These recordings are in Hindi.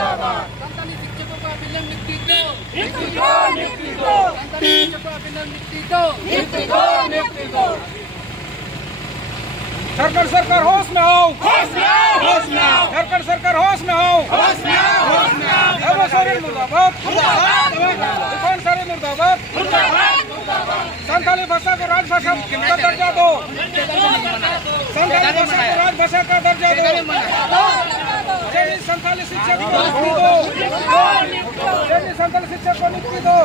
संताली शिक्षकों का विलंब नियुक्ति दो। संताली शिक्षकों का विलंब नियुक्ति दो। सरकार होश में आओ। सरकार होश में आओ। मुर्दाबाद। मुर्दाबाद। संताली भाषा को राजभाषा का दर्जा दो। संताली भाषा को राजभाषा का दर्जा दो। जय संताली शिक्षक को नियुक्ति दो। जय संताली शिक्षक को नियुक्ति दो।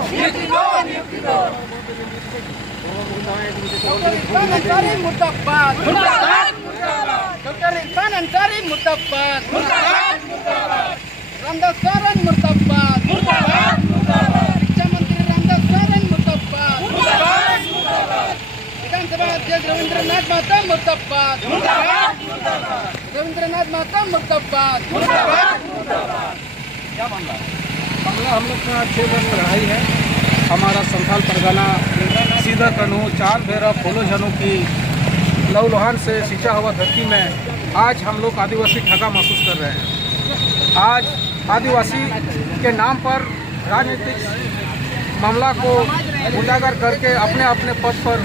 डॉक्टर अंसारी मुर्दाबाद। डॉक्टर इरफान अंसारी मुर्दाबाद। रामदास सोरेन मुर्दाबाद। शिक्षा मंत्री रामदास सोरेन मुर्दाबाद। विधानसभा अध्यक्ष रविंद्रनाथ महतो मुर्दाबाद। रविंद्रनाथ महतो मुर्दाबाद। क्या मामला हम लोग का 6 वर्ष पढ़ाई है। हमारा संथाल परगना सीधा कनू चार भेरा फोलो जनों की लौलुहान से सिंचा हुआ धरती में आज हम लोग आदिवासी ठगा महसूस कर रहे हैं। आज आदिवासी के नाम पर राजनीतिक मामला को उजागर करके अपने अपने पद पर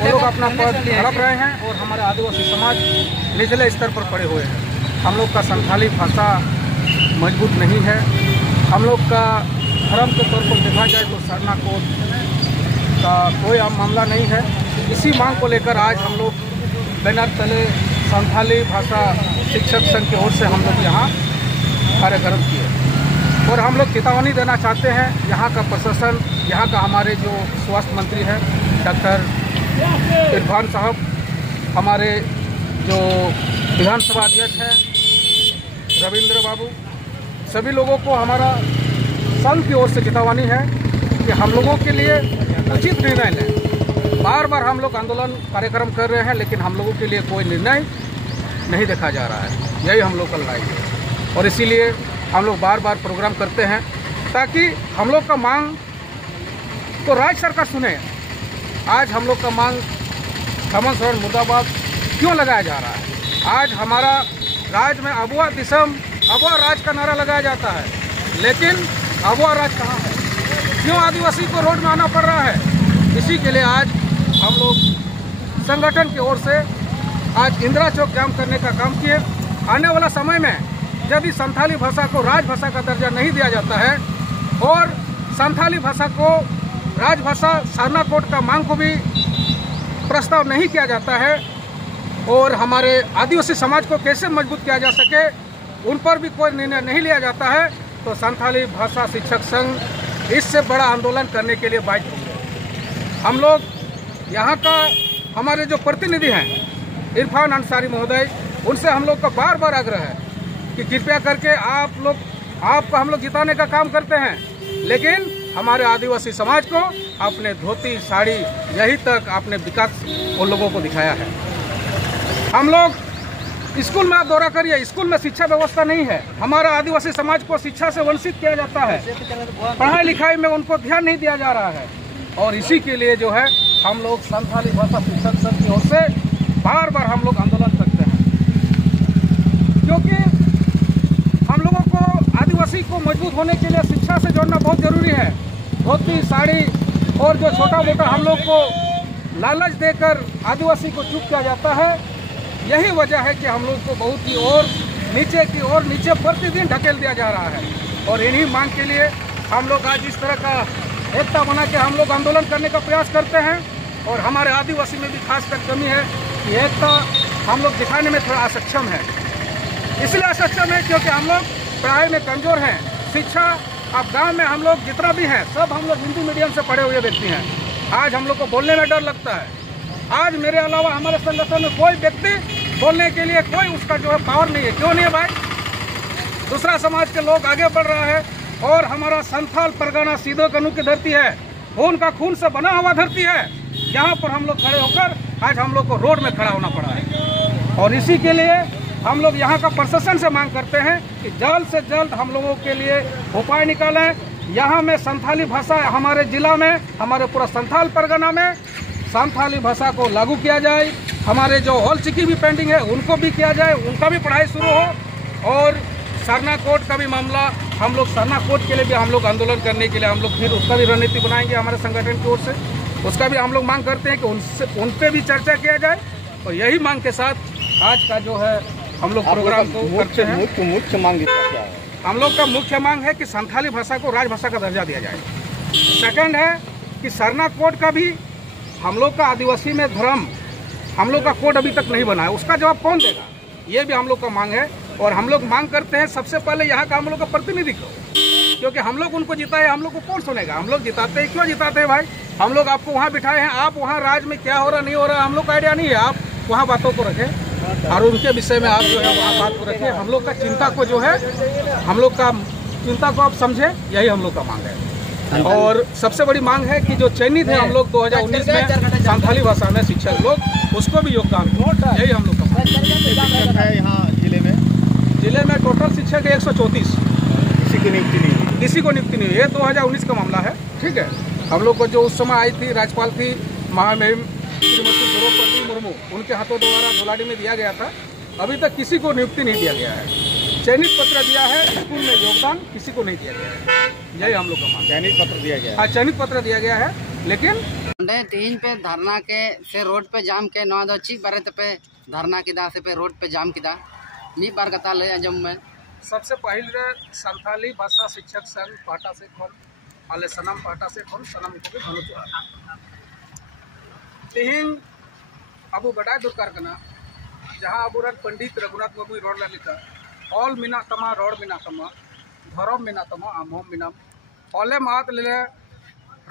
वो लोग अपना पद हड़प रहे हैं और हमारे आदिवासी समाज निचले स्तर पर पड़े हुए हैं। हम लोग का संथाली भाषा मजबूत नहीं है। हम लोग का धर्म के तौर पर देखा जाए तो सरना कोड का कोई आम मामला नहीं है। इसी मांग को लेकर आज हम लोग बैनर तले संथाली भाषा शिक्षक संघ की ओर से हम लोग यहाँ कार्यक्रम किए और हम लोग चेतावनी देना चाहते हैं यहाँ का प्रशासन, यहाँ का हमारे जो स्वास्थ्य मंत्री हैं डॉक्टर इरफान साहब, हमारे जो विधानसभा अध्यक्ष हैं रविंद्र बाबू, सभी लोगों को हमारा संघ की ओर से चेतावनी है कि हम लोगों के लिए उचित निर्णय लें। बार बार हम लोग आंदोलन कार्यक्रम कर रहे हैं लेकिन हम लोगों के लिए कोई निर्णय नहीं देखा जा रहा है। यही हम लोग का लड़ाई है और इसीलिए हम लोग बार बार प्रोग्राम करते हैं ताकि हम लोग का मांग तो राज्य सरकार सुने। आज हम लोग का मांग हेमंत सोरेन मुर्दाबाद क्यों लगाया जा रहा है? आज हमारा राज्य में अबुआ दिसम अबुआ राज का नारा लगाया जाता है लेकिन अबुआ राज कहाँ है? क्यों आदिवासी को रोड में आना पड़ रहा है? इसी के लिए आज हम लोग संगठन की ओर से आज इंदिरा चौक जाम करने का काम किए। आने वाला समय में यदि संथाली भाषा को राजभाषा का दर्जा नहीं दिया जाता है और संथाली भाषा को राजभाषा सरना कोड का मांग को भी प्रस्ताव नहीं किया जाता है और हमारे आदिवासी समाज को कैसे मजबूत किया जा सके उन पर भी कोई निर्णय नहीं लिया जाता है तो संथाली भाषा शिक्षक संघ इससे बड़ा आंदोलन करने के लिए बाध्य होंगे। हम लोग यहाँ का हमारे जो प्रतिनिधि हैं इरफान अंसारी महोदय, उनसे हम लोग का बार बार आग्रह है कि कृपया करके आपको हम लोग जिताने का काम करते हैं लेकिन हमारे आदिवासी समाज को अपने धोती साड़ी यही तक आपने विकास उन लोगों को दिखाया है। हम लोग स्कूल में आप दौरा करिए, स्कूल में शिक्षा व्यवस्था नहीं है। हमारा आदिवासी समाज को शिक्षा से वंचित किया जाता है, पढ़ाई लिखाई में उनको ध्यान नहीं दिया जा रहा है और इसी के लिए जो है हम लोग संथाली भाषा शिक्षक संघ की ओर से बार बार हम लोग आंदोलन करते हैं क्योंकि हम लोगों को आदिवासी को मजबूत होने के लिए शिक्षा से जोड़ना बहुत जरूरी है। धोती साड़ी और जो छोटा मोटा हम लोग को लालच देकर आदिवासी को चूक किया जाता है, यही वजह है कि हम लोग को बहुत ही और नीचे प्रतिदिन ढकेल दिया जा रहा है और इन्हीं मांग के लिए हम लोग आज इस तरह का एकता बना के हम लोग आंदोलन करने का प्रयास करते हैं और हमारे आदिवासी में भी खासकर कमी है कि एकता हम लोग दिखाने में थोड़ा असक्षम है। इसलिए असक्षम है क्योंकि हम लोग पढ़ाई में कमजोर हैं। शिक्षा अब गांव में हम लोग जितना भी हैं सब हम लोग हिंदी मीडियम से पढ़े हुए व्यक्ति हैं। आज हम लोग को बोलने में डर लगता है। आज मेरे अलावा हमारे संगठन में कोई व्यक्ति बोलने के लिए कोई उसका जो है पावर नहीं है। क्यों नहीं है भाई? दूसरा समाज के लोग आगे बढ़ रहा है और हमारा संथाल परगना सीधो कनू की धरती है, खून का खून से बना हुआ धरती है। यहाँ पर हम लोग खड़े होकर आज हम लोग को रोड में खड़ा होना पड़ा है और इसी के लिए हम लोग यहाँ का प्रशासन से मांग करते हैं कि जल्द से जल्द हम लोगों के लिए उपाय निकालें। यहाँ में संथाली भाषा हमारे जिला में हमारे पूरा संथाल परगना में संथाली भाषा को लागू किया जाए। हमारे जो हॉल चिकी भी पेंडिंग है उनको भी किया जाए, उनका भी पढ़ाई शुरू हो और सरना कोड का भी मामला, हम लोग सरना कोड के लिए भी हम लोग आंदोलन करने के लिए हम लोग फिर उसका भी रणनीति बनाएंगे हमारे संगठन की ओर से। उसका भी हम लोग मांग करते हैं कि उन पे भी चर्चा किया जाए। और यही मांग के साथ आज का जो है हम लोग प्रोग्राम को करते हैं। मुख्य मांग क्या है? हम लोग का मुख्य मांग है कि संथाली भाषा को राजभाषा का दर्जा दिया जाए। सेकंड है कि सरना कोड का भी हम लोग का आदिवासी में धर्म हम लोग का कोड अभी तक नहीं बना है, उसका जवाब कौन देगा, ये भी हम लोग का मांग है। और हम लोग मांग करते हैं सबसे पहले यहाँ का हम लोग का प्रतिनिधित्व, क्योंकि हम लोग उनको जिताए, हम लोग को कौन सुनेगा। हम लोग जिताते हैं, क्यों जिताते हैं भाई? हम लोग आपको वहाँ बिठाए हैं, आप वहाँ राज्य में क्या हो रहा नहीं हो रहा हम लोग का आइडिया नहीं है। आप वहाँ बातों को रखें और उनके विषय में आप जो है वहाँ बात को रखें। हम लोग का चिंता को जो है हम लोग का चिंता को आप समझें, यही हम लोग का मांग है। और सबसे बड़ी मांग है कि जो चयनित है हम लोग 2019 में संथाली भाषा में शिक्षक लोग, उसको भी योगदान, यही हम लोग का मांग है। यहाँ जिले में टोटल शिक्षक है 134। किसी की नियुक्ति नहीं हुई? किसी को नियुक्ति नहीं हुई। ये 2019 का मामला है, ठीक है। हम लोग को जो उस समय आई थी राज्यपाल थी महामहिम श्रीमती द्रौपदी मुर्मू, उनके हाथों द्वारा धोलाडी में दिया गया था। अभी तक किसी को नियुक्ति नहीं दिया गया है। चयनित पत्र दिया है, स्कूल में योगदान किसी को नहीं दिया गया है, यही हम लोग का मांग। चयनित पत्र दिया गया है? हाँ, चयनित पत्र दिया गया है, लेकिन तीन पे धरना के से रोड पे जाम के नवा दो चीक बारे पे धरना किदा से पे रोड पे जाम किदा मीत बार कथा ले अंजम में। सबसे पहले संथाली भाषा शिक्षक संघ पाटा से खोल आले सनम पाटा से खोल सनम को भी भनुचुआ तेहिन अबू बड़ा दुर्कार कना जहाँ अबू पंडित रघुनाथ मुर्मू रोड लिखा ऑल मिना तमा रोड मिना तमा धर्म मिना तमा आमहोम मिनाम ऑले मात ले रे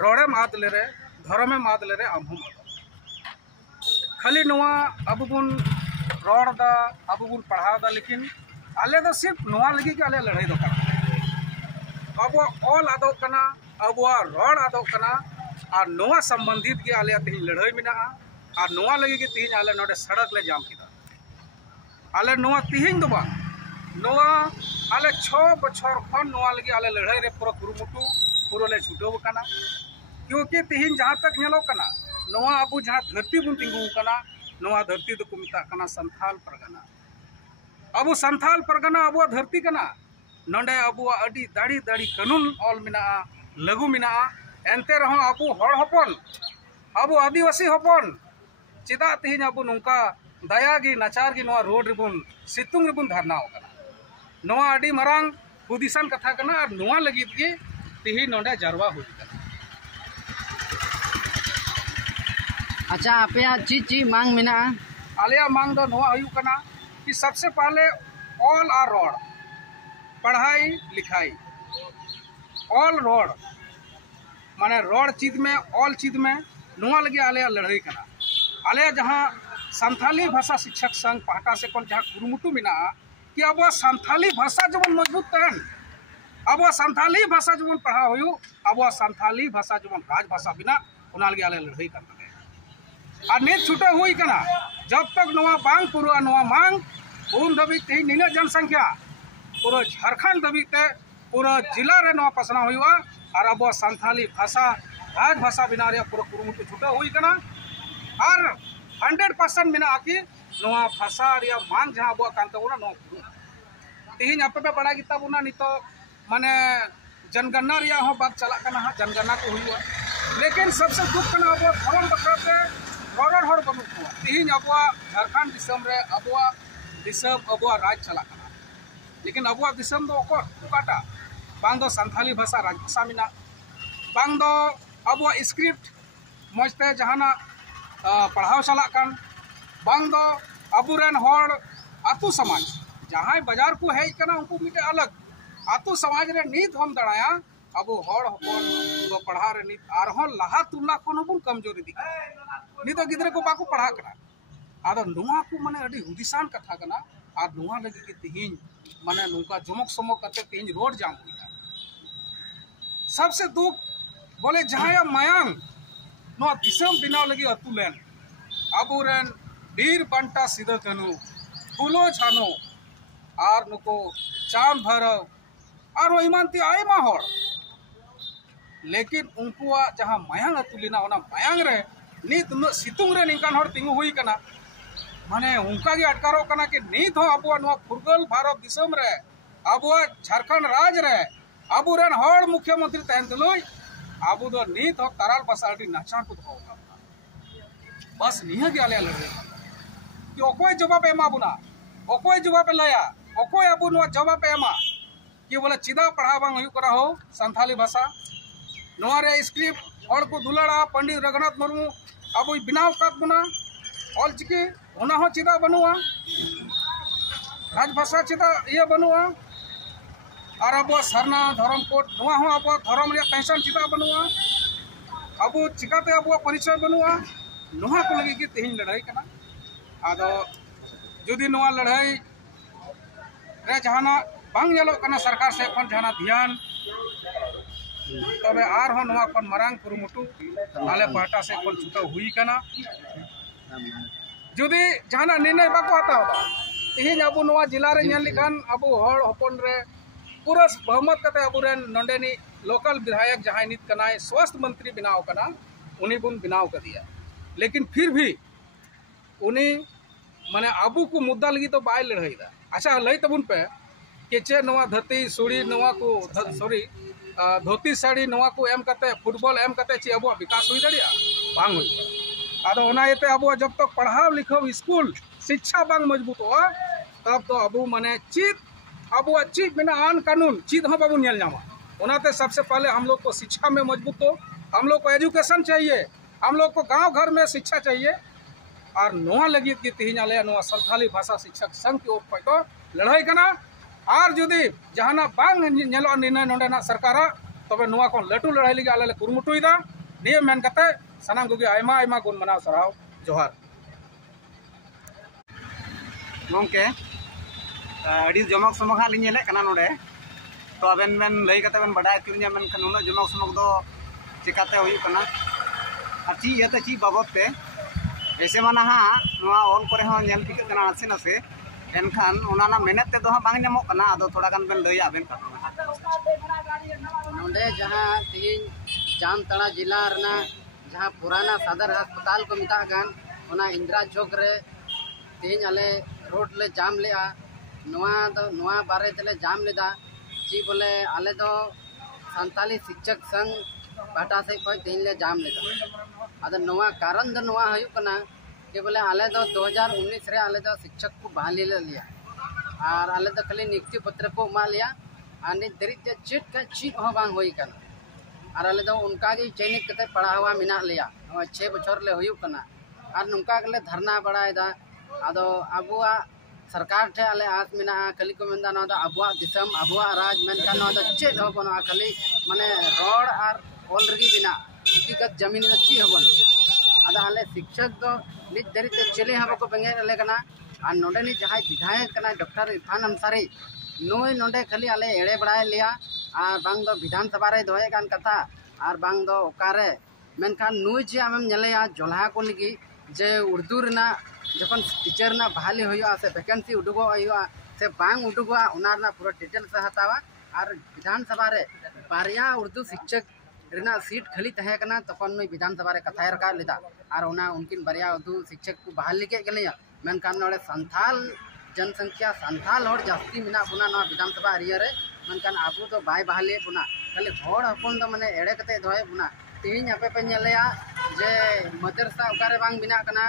रोडे मात ले रे धर्मे मात ले रे आमहोम खाली नुआ अबू बुन रोड दा अबू बुन पढ़ाव दा, लेकिन आले दो सिर्फ नुआ लगी कि आले लड़ाई दो करना अब ऑल आदो कना अब रोड आदो कना और नुआ संबंधित के आले तीन लड़ाई मिना और नुआ लगी कि तीन आले नोडे सड़क ले जाम किदा आले नुआ तीन दो बा नुआ आले 6 बछर खन नुआ लगी आले लड़ाई रे पूरा कुरुमुटु पूरा ले छुटो कना, क्योंकि तीन जहाँ तक नेलो कना नुआ अबू जहाँ धरती बुन तिंगु कना नुआ धरती तो मिता कना संथाल परगना। अबू संथाल परगना अबू धरती कना नोडे अबू अडी दाड़ी दाड़ी कानून ऑल मिना लागू मिना एनते रहो अबू हड़ हपन अबू आदिवासी हपन चिदा तीन अबू नौका दयागी नाचार की रोड रिबुन सितुंग रिबुन धरना नवा अडी मरांग हुदिसान कथा कना और नवा लगी के तीन नोडे जरवा हुई कना। अच्छा आपे चीज चीज मांग मिना आलिया मांग दो नवा हुई कना कि सबसे पहले ऑल आर रोड पढ़ाई लिखाई ऑल रोड माने रोड चीज में ऑल चीज में नुआ लगे आलिया लड़ाई कना। आलिया जहाँ संथाली भाषा शिक्षक संघ पाटा से कौन जहाँ कुरुमुटु मिना कि अब संथाली भाषा जब मजबूत तहन अब संथाली भाषा जब पढ़ा हुई अब संथाली भाषा जब राजभाषा बिना उना लगे आलिया लड़ाई करना और नित छुटे हुई कना जब तक नुआ बांग पूरा नुआ मांग उन दबी तीन नीला जनसंख्या पूरा झारखंड दबी ते पूरा जिला रे नुआ पसना हुई और अब संथाली भाषा राजभाषा बिना रे पूरा कुरुमुटु छुटे हुई कना और 100% मिना आकी नुआ भाषा रे मांग जहाँ अब कांता बुना नुआ तीन आपे पे बड़ा गिता बुना नितो माने जनगणना रे हो बात चला कना जनगणना को हुई, लेकिन सबसे दुख कना अब धर्म बखराते रोड हड़ बनु को तीन अब झारखंड दिसम रे अब दिसम अब राज चला कना, लेकिन अब दिसम दो ओकाटा बांग दो संथाली भाषा राजभाषा मिना बांग दो अब स्क्रिप्ट मजते जहाना पढ़ाव चला कन बांग दो अबुरेन हड़ आतु समाज जहाँ बाजार को हेज कना उनको मिटे अलग आतु समाज रे नीत हम दड़ाया अब हड़ हपन दो पढ़ा रे नीत आरहों लहा तुलना कोनो बुन कमजोरी दी नी तो गिद्रे को बाको पढ़ा कना आदो नुआ को माने अडी हुदिसान कथा कना और नुआ लगी कि तीन माने नुका जमक समक करते तीन रोड जाम हुई है। सबसे दुख बोले जहाँ मायांग नुआ दिसम बिनाव लगी अतुलेन अबुरेन वीर बंटा सिदो कानू फूलो छानो और नुको चांद भरव और ईमानती आयमा हड़, लेकिन उनको जहाँ मायांग अतुलिना ओना मायांग रे नीत उन सितुंग रे निकान हड़ तिंगु हुई कना माने उनका गे अटकारो कना कि नीत हो अब फुरगल भारत दिसम रे अब झारखंड राज रे अबुरन हर मुख्यमंत्री तहन तुलुई अब दो नीत हो तराल बसाड़ी नाचान को दो बस निह के आले लड़े कि ओकोय जवाब एमा बुना ओकोय जवाब लया ओकोय अब नो जवाब एमा कि बोले चिदा पढ़ा बांग हुई करा हो संथाली भाषा नोरे स्क्रिप्ट और को दुलाड़ा पंडित रघुनाथ मुर्मू अब बनाव कात बुना ऑलचिकी होना हो चिदा बनुआ राजभाषा चिदा ये बनुआ और अब सरना धर्म कोड नोआ हो अब धर्म रे पहचान चिदा बनुआ अब चिकाते अब परिचय बनुआ नोहा को लगी कि तेहिन लड़ाई कना आदो जुदी नोआ लड़ाई रे जहाना बांग नेलो कना सरकार से खन जहाना ध्यान तबे आर हो नोआ खन मरांग कुरुमुटु आले पाटा से खन छुटा हुई कना जुदी जहाना निर्णय बाको हताव तेहिन अब नोआ जिला रे नेल लिखान अब हर हपन रे पूरा बहुमत कते अबुरेन नंडेनी लोकल विधायक जहां नित कनाय स्वास्थ्य मंत्री बनाव कना उन्हीं बुन बनाव कर दिया लेकिन फिर भी उन्हीं माने आबू को मुद्दा लगी तो बाय लड़ाई दा अच्छा लई तबुन पे के चे नवा धरती सुड़ी नवा को सॉरी धोती साड़ी नवा को एम कते फुटबॉल एम कते चे अब विकास हुई दड़िया बांग हुई आदो ओना एते अब जब तक पढ़ाव लिखव स्कूल शिक्षा बांग मजबूत हो तब तो अब माने चित अब चीज बिना आन कानून चीज हम बाबू नियल जामा ओनाते सबसे पहले हम लोग को शिक्षा में मजबूत हो हम लोग को एजुकेशन चाहिए हम लोग को गांव घर में शिक्षा चाहिए और नोआ लगी कि तेहिनाले नोआ संथाली भाषा शिक्षक संघ के ओर तो लड़ाई करना और जुदी जहाना बांग नेलो निर्णय नोडेना सरकार तबे नोआ को लटू लड़ाई लगी आले कुरुमुटुइदा निये मेन कते सनाम गुगे आयमा आयमा गुण मनाव सराव जोहार गोंके अड़ी जमक समक हाँ लिंग नोडे तो आबेन मेन लई कते बेन बडाय किनिया मेन खान उना जमक समक दो चिकाते हुई कना और ची येते ची बाबत पे ऐसे माना हाँ नोआ ऑल करे हो नेल टिक कना आसे नसे एनखान उना ना मेहनत ते दो हाँ बांग नेमो कना आदो थोड़ा गान बेन लई आबेन कना नोडे जहां तीन जामताड़ा जिला रना जहां पुराना सदर अस्पताल को मिता गान उना इंदिरा चौक रे तीन आले रोड ले जाम लेआ नोआ बारे तेले जाम लेदा जी बोले आले दो संताली शिक्षक संघ पाटा से कोई तीन ले जाम लेदा अद नोआ कारण दो नोआ हयु कना कि बोले आले दो 2019 रे आले दो शिक्षक को बहाली ले लिया और आले दो खाली नियुक्ति पत्र को मा लिया और नि दरित चिट का चिट हो बांग होई कना और आले दो उनका गे चयनित कते पढ़ावा मिना लिया 6 बछर ले हयु कना और नुका गले धरना बड़ायदा आदो अबुआ सरकार ठे आले आस मिना खाली को मेंदा ना अबुआ दिसम अबुआ राज मेनका ना चेत हो बनो खाली माने रोड और ऑल रगी बिना व्यक्तिगत जमीन द ची हो बनो आदा आले शिक्षक दो नित दरित चले हबो को बेंगे ले कना और नोडे नि जहां विधायक कना डॉक्टर इरफान अंसारी नोय नोडे खाली आले एड़े बड़ाय लिया और बांग दो विधानसभा रे दोहे गान कथा और बांग दो ओकारे मेनखान नुय जे आमेम नेलेया जोल्हा को लगी जे उर्दू रना जखन टीचर ना बहाली हुआ से वैकेंसी उडुगो से बांग उडुगो उना पूरा डिटेल से हतावा और विधानसभा रे बारिया उर्दू शिक्षक रेना सीट खाली तहे कना तखन नुई विधानसभा रे कथाय रका लेदा और उना उनकिन बारिया उर्दू शिक्षक को बहाली के गलिया मेनखान नोडे संथाल जनसंख्या संथाल हर जास्ती मिना बुना ना विधानसभा एरिया रे मेनखान आबू तो बाय बहाली बुना खाली हर हपन दो माने एड़े कते दोय बुना तीन आपे पे नेलेया जे मदरसा ओकारे बांग बिना कना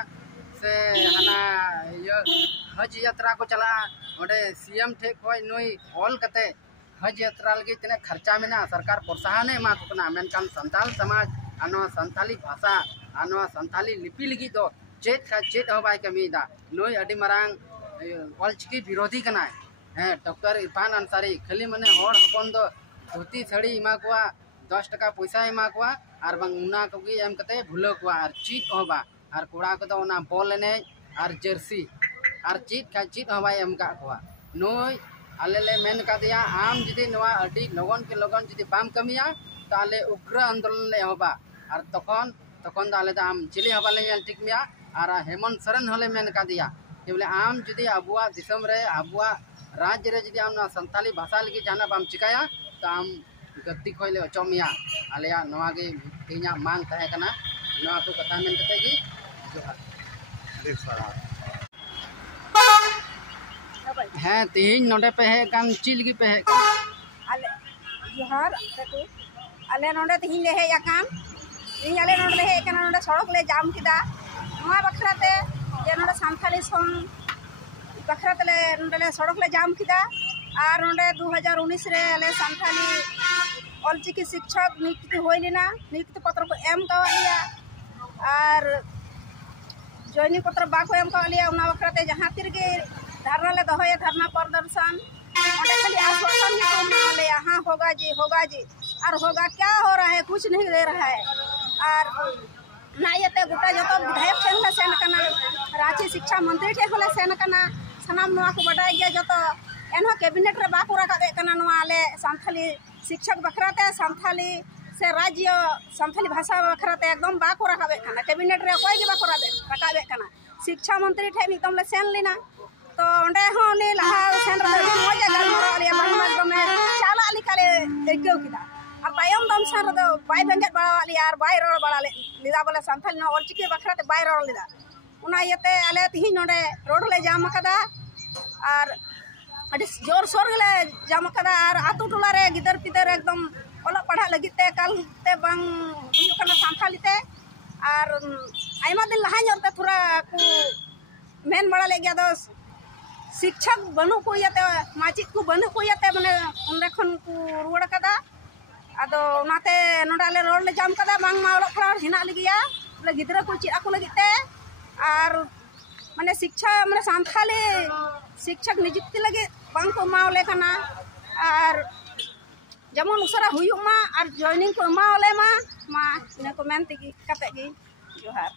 से हना ये हज यात्रा को चला ओडे सीएम ठे कोई नुई ऑल कते हज यात्रा लगी तने खर्चा मेना सरकार प्रोत्साहन एमा को कना मेनखान संताल समाज अनो संताली भाषा अनो संताली लिपि लगी दो चेत का चेत हो बाय कमीदा नुई अडी मरांग ऑलचिकी विरोधी कना है डॉक्टर इरफान अंसारी खाली माने हर हपन दो धोती साड़ी इमा को 10 टका पैसा इमा को और बांग उना को एम कते भूल को और चीत होबा और कोड़ा को तो बॉल एने और जर्सी और चीत का चीत हवा एम का को नोय आले ले मेन का दिया आम जदी नवा अडी लगन के लगन जदी बाम कमिया ताले उग्र आंदोलन ले होबा और तखन दाले आम चिली हवा ले टिक मिया और हेमंत सरन हले मेन का दिया कि बोले आम जदी अबुआ दिसम रे अबुआ राज्य रे जदी आम संताली भाषा लगी जाना बाम चिकाया तो आम गद्दी खोले अचमिया आलिया नवा गे तीना मांग तहे कना नवा को कथा मेन कते गी जोहार हाँ तीन नोडे पे है कान चिल की पे है अले जोहार तको अले नोडे तीन ले है याकान तीन अले नोडे ले है कान नोडे सड़क ले जाम किदा नोआ बखराते जे नोडे सांथाली सोन बखराते ले नोडे ले सड़क ले जाम किदा और नोडे 2019 रे अले सांथाली ऑलचिकी शिक्षक नियुक्ति होइलिना नियुक्ति पत्र को एम कावालिया और जॉइनिंग पत्र बाको एम कावालिया उना बखराते जहां तिरगे धरना ले दोहया धरना प्रदर्शन ओटे खाली आश्वासन ही तो ले यहाँ होगा जी और होगा क्या हो रहा है कुछ नहीं दे रहा है और ना ये गोटा जो विधायक ठेन ले सेन कना रांची शिक्षा मंत्री ठेन ले सेन कना सनाम नवा को बडाय गया जो तो एनो कैबिनेट रे बाको रखा कना नवा ले सांथाली शिक्षक बखराते सांथाली से राज्य सांथाली भाषा बखराते एकदम बाको रखा कना कैबिनेट रे कोई के बाको रखा कना शिक्षा मंत्री ठेन एकदम ले सेन लेना तो ओंडे होनी लहा सेन रे मजा गलमरा लिया एकदम चाला लिकाले देखियो किदा और तायम दम सर दो बाय बेंगेट बड़ा लिया और बाय रोड बड़ा लिदा बोले सांथाली न ऑलचिकी बखराते बाय रोड लिदा उना येते आले तिहि नोडे रोड ले जाम कदा और अड़ी जोर सोर ले जाम कदा और आतु टोला रे गिदर पिदर एकदम ओला पढ़ा लगिते कल ते बांग हुयु कना सांथाली ते और आइमा दिन लहा ñorते थोड़ा को मेन बड़ा ले गया दोस शिक्षक बनु को याते माचित को बनु को याते माने उनरे खन को रुवड़ कदा आदो नाते नोडाले रोड ले जाम कदा बांग मा ओला पढ़ा हिना लगिया ले गिदरा को ची आको लगिते और माने शिक्षा माने सांथाली शिक्षक नियुक्ति लगे बांग को मावले कना और जेमन उसरा हुयु मा और जॉइनिंग को मावले मा इन को मेनती की कते गी जोहार।